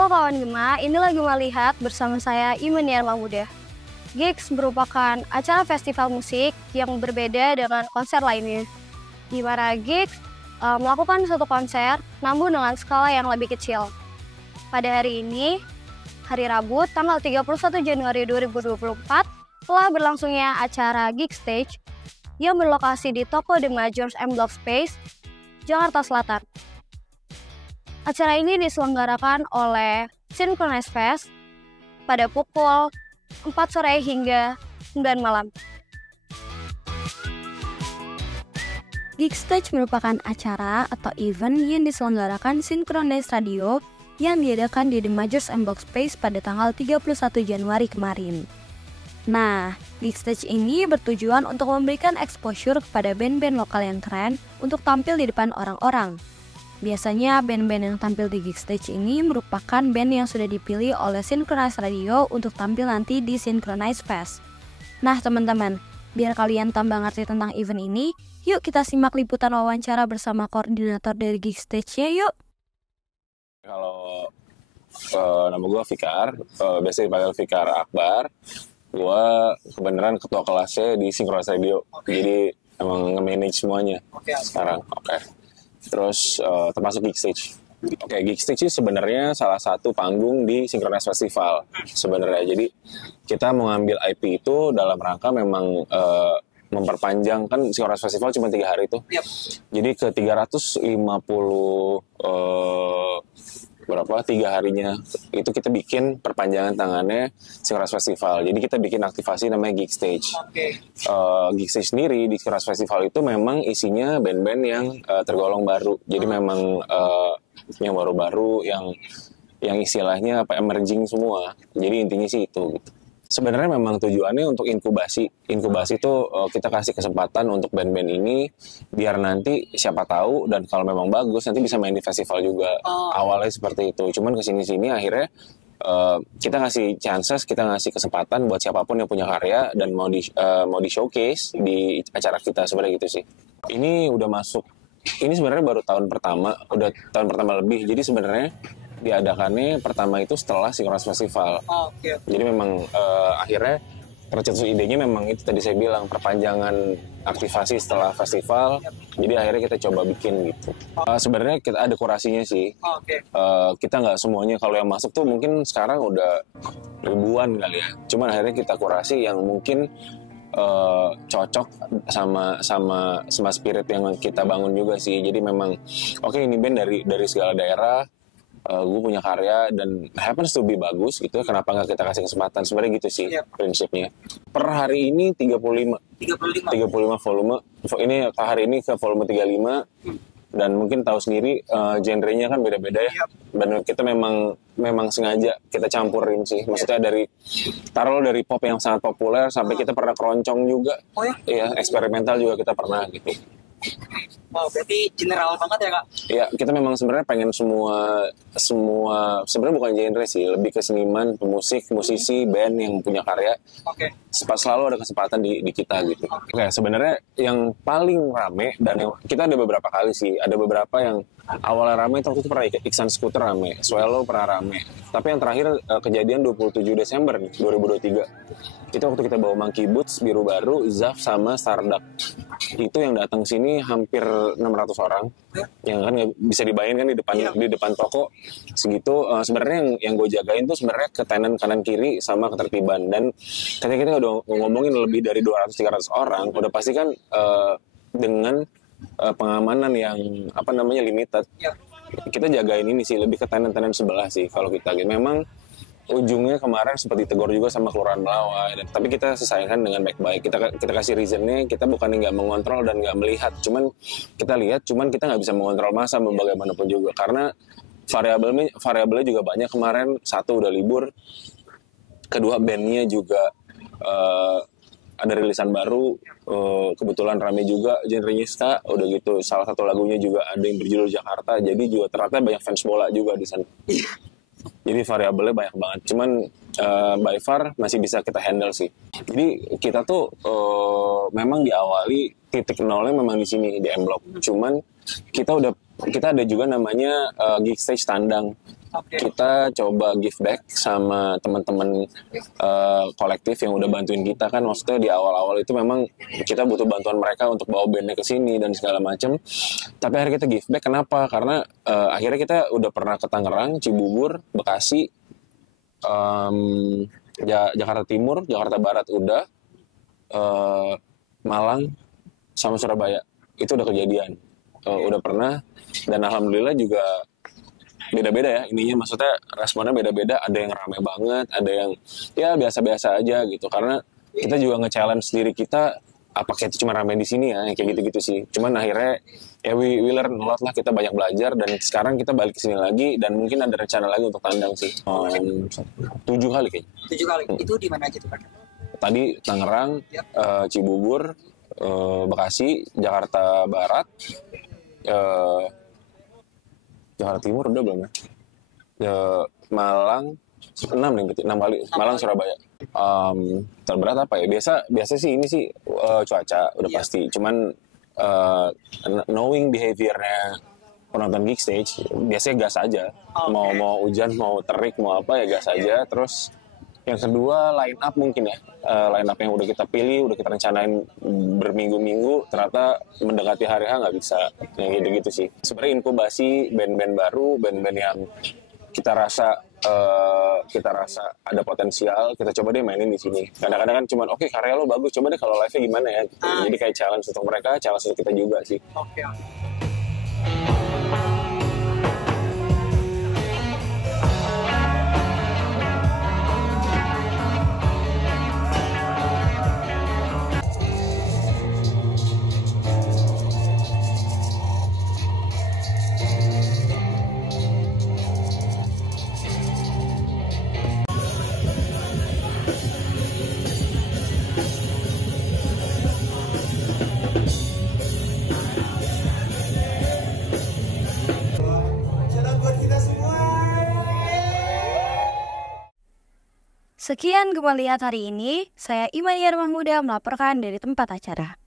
Halo kawan Gema, inilah Gema Lihat bersama saya Imaniar Mahmudah. Gigs merupakan acara festival musik yang berbeda dengan konser lainnya. Di mana Gigs melakukan satu konser namun dengan skala yang lebih kecil. Pada hari ini, hari Rabu tanggal 31 Januari 2024, telah berlangsungnya acara Gigs Stage yang berlokasi di Toko The Majors M Block Space, Jakarta Selatan. Acara ini diselenggarakan oleh Synchronize Fest pada pukul 4 sore hingga 9 malam. Gigs Stage merupakan acara atau event yang diselenggarakan Synchronize Radio yang diadakan di The Majors M Block Space pada tanggal 31 Januari kemarin. Nah, Gigs Stage ini bertujuan untuk memberikan exposure kepada band-band lokal yang keren untuk tampil di depan orang-orang. Biasanya band-band yang tampil di Gigs Stage ini merupakan band yang sudah dipilih oleh Synchronize Radio untuk tampil nanti di Synchronize Fest. Nah teman-teman, biar kalian tambah ngerti tentang event ini, yuk kita simak liputan wawancara bersama koordinator dari Gigs Stage-nya yuk. Kalau nama gue Fikar, biasa dipanggil Fikar Akbar. Gue kebenaran ketua kelasnya di Synchronize Radio. Jadi emang nge-manage semuanya sekarang. Terus termasuk Gigs Stage. Gigs Stage itu sebenarnya salah satu panggung di Synchronize Festival sebenarnya. Jadi kita mau ngambil IP itu dalam rangka memang memperpanjang, kan Synchronize Festival cuma 3 hari itu. Jadi ke 350 3 harinya itu kita bikin perpanjangan tangannya Synchronize Festival. Jadi kita bikin aktivasi namanya Gigs Stage. Gigs Stage sendiri di Synchronize Festival itu memang isinya band-band yang tergolong baru. Jadi memang yang baru-baru, yang istilahnya emerging semua. Jadi intinya sih itu. Sebenarnya memang tujuannya untuk inkubasi itu kita kasih kesempatan untuk band-band ini biar nanti siapa tahu, dan kalau memang bagus nanti bisa main di festival juga. Awalnya seperti itu, cuman kesini-sini akhirnya kita ngasih chances, kita ngasih kesempatan buat siapapun yang punya karya dan mau di showcase di acara kita, sebenarnya gitu sih. Ini udah masuk, ini sebenarnya baru tahun pertama lebih, jadi sebenarnya diadakannya pertama itu setelah Synchronize Festival. Jadi memang akhirnya tercetus idenya memang itu tadi saya bilang, perpanjangan aktivasi setelah festival. Jadi akhirnya kita coba bikin gitu. Sebenarnya kita ada kurasinya sih. Kita nggak semuanya, kalau yang masuk tuh mungkin sekarang udah ribuan kali ya. Cuman akhirnya kita kurasi yang mungkin cocok sama spirit yang kita bangun juga sih. Jadi memang ini band dari segala daerah. Gue punya karya dan happens to be bagus gitu, kenapa nggak kita kasih kesempatan, sebenarnya gitu sih prinsipnya. Per hari ini 35 volume, ini hari ini ke volume 35, dan mungkin tahu sendiri genrenya kan beda-beda ya. Dan kita memang sengaja kita campurin sih, maksudnya dari pop yang sangat populer sampai kita pernah keroncong juga. Iya, eksperimental juga kita pernah gitu. Wow, berarti general banget ya Kak? Iya, kita memang sebenarnya pengen semua sebenarnya bukan genre sih, lebih ke seniman, pemusik, musisi, band yang punya karya. Selalu ada kesempatan di kita gitu. Sebenarnya yang paling rame, dan yang kita ada beberapa kali sih, ada beberapa yang awalnya rame, waktu itu pernah Iksan Scooter rame, Swallow pernah rame. Tapi yang terakhir kejadian 27 Desember 2023. Itu waktu kita bawa Monkey Boots, Biru Baru, Zaf sama Starduck. Itu yang datang sini hampir 600 orang. Yang kan bisa dibayangin kan di depan toko segitu. Sebenarnya yang gue jagain tuh sebenarnya ketenan kanan kiri sama ketertiban. Dan ketika kita udah ngomongin lebih dari 200-300 orang, udah pasti kan dengan pengamanan yang limited. Kita jagain ini sih, lebih ke tenan-tenan sebelah sih kalau kita gitu. Memang ujungnya kemarin seperti tegur juga sama Kelurahan Melawai, tapi kita selesaikan dengan baik-baik. Kita kasih reasonnya, kita bukan nggak mengontrol dan nggak melihat, cuman kita lihat, cuman kita nggak bisa mengontrol massa bagaimanapun juga, karena variabelnya juga banyak. Kemarin satu udah libur, kedua bandnya juga ada rilisan baru, kebetulan rame juga genrenya ska, udah gitu salah satu lagunya juga ada yang berjudul Jakarta, jadi juga ternyata banyak fans bola juga di sana. Jadi variabelnya banyak banget, cuman by far masih bisa kita handle sih. Jadi kita tuh memang diawali titik nolnya memang di sini di M Block. Cuman kita ada juga namanya Geek Stage Tandang. Kita coba give back sama teman-teman kolektif yang udah bantuin kita kan. Maksudnya di awal-awal itu memang kita butuh bantuan mereka untuk bawa bandnya ke sini dan segala macam. Tapi akhirnya kita give back. Kenapa? Karena akhirnya kita udah pernah ke Tangerang, Cibubur, Bekasi, Jakarta Timur, Jakarta Barat udah, Malang, sama Surabaya. Itu udah kejadian. Udah pernah. Dan alhamdulillah juga beda-beda ya ininya, maksudnya responnya beda-beda, ada yang rame banget, ada yang ya biasa-biasa aja gitu, karena kita juga nge-challenge diri kita, apakah itu cuma rame di sini ya, kayak gitu-gitu sih. Cuman akhirnya ya we learn a lot lah, kita banyak belajar, dan sekarang kita balik ke sini lagi, dan mungkin ada rencana lagi untuk tandang sih. 7 kali kayaknya. 7 kali, itu di mana aja tuh Pak? Tadi Tangerang, Cibubur, Bekasi, Jakarta Barat, Jakarta Timur udah belum ya? Malang 6 nih berarti, 6 kali. Malang, Surabaya. Terberat apa ya? Biasa sih ini sih cuaca udah pasti. Cuman knowing behaviornya penonton Geek Stage, biasanya gas aja. Mau hujan, mau terik, mau apa ya gas aja. Terus yang kedua line up mungkin ya. Line up yang udah kita pilih, udah kita rencanain berminggu-minggu, ternyata mendekati hari H nggak bisa, yang gitu-gitu sih. Sebenarnya inkubasi band-band baru, band-band yang kita rasa ada potensial, kita coba deh mainin di sini. Kadang-kadang kan cuman oke, karya lo bagus, coba deh kalau live-nya gimana ya. Jadi kayak challenge untuk mereka, challenge untuk kita juga sih. Oke. Sekian Gema Lihat hari ini, saya Imaniar Mahmuda melaporkan dari tempat acara.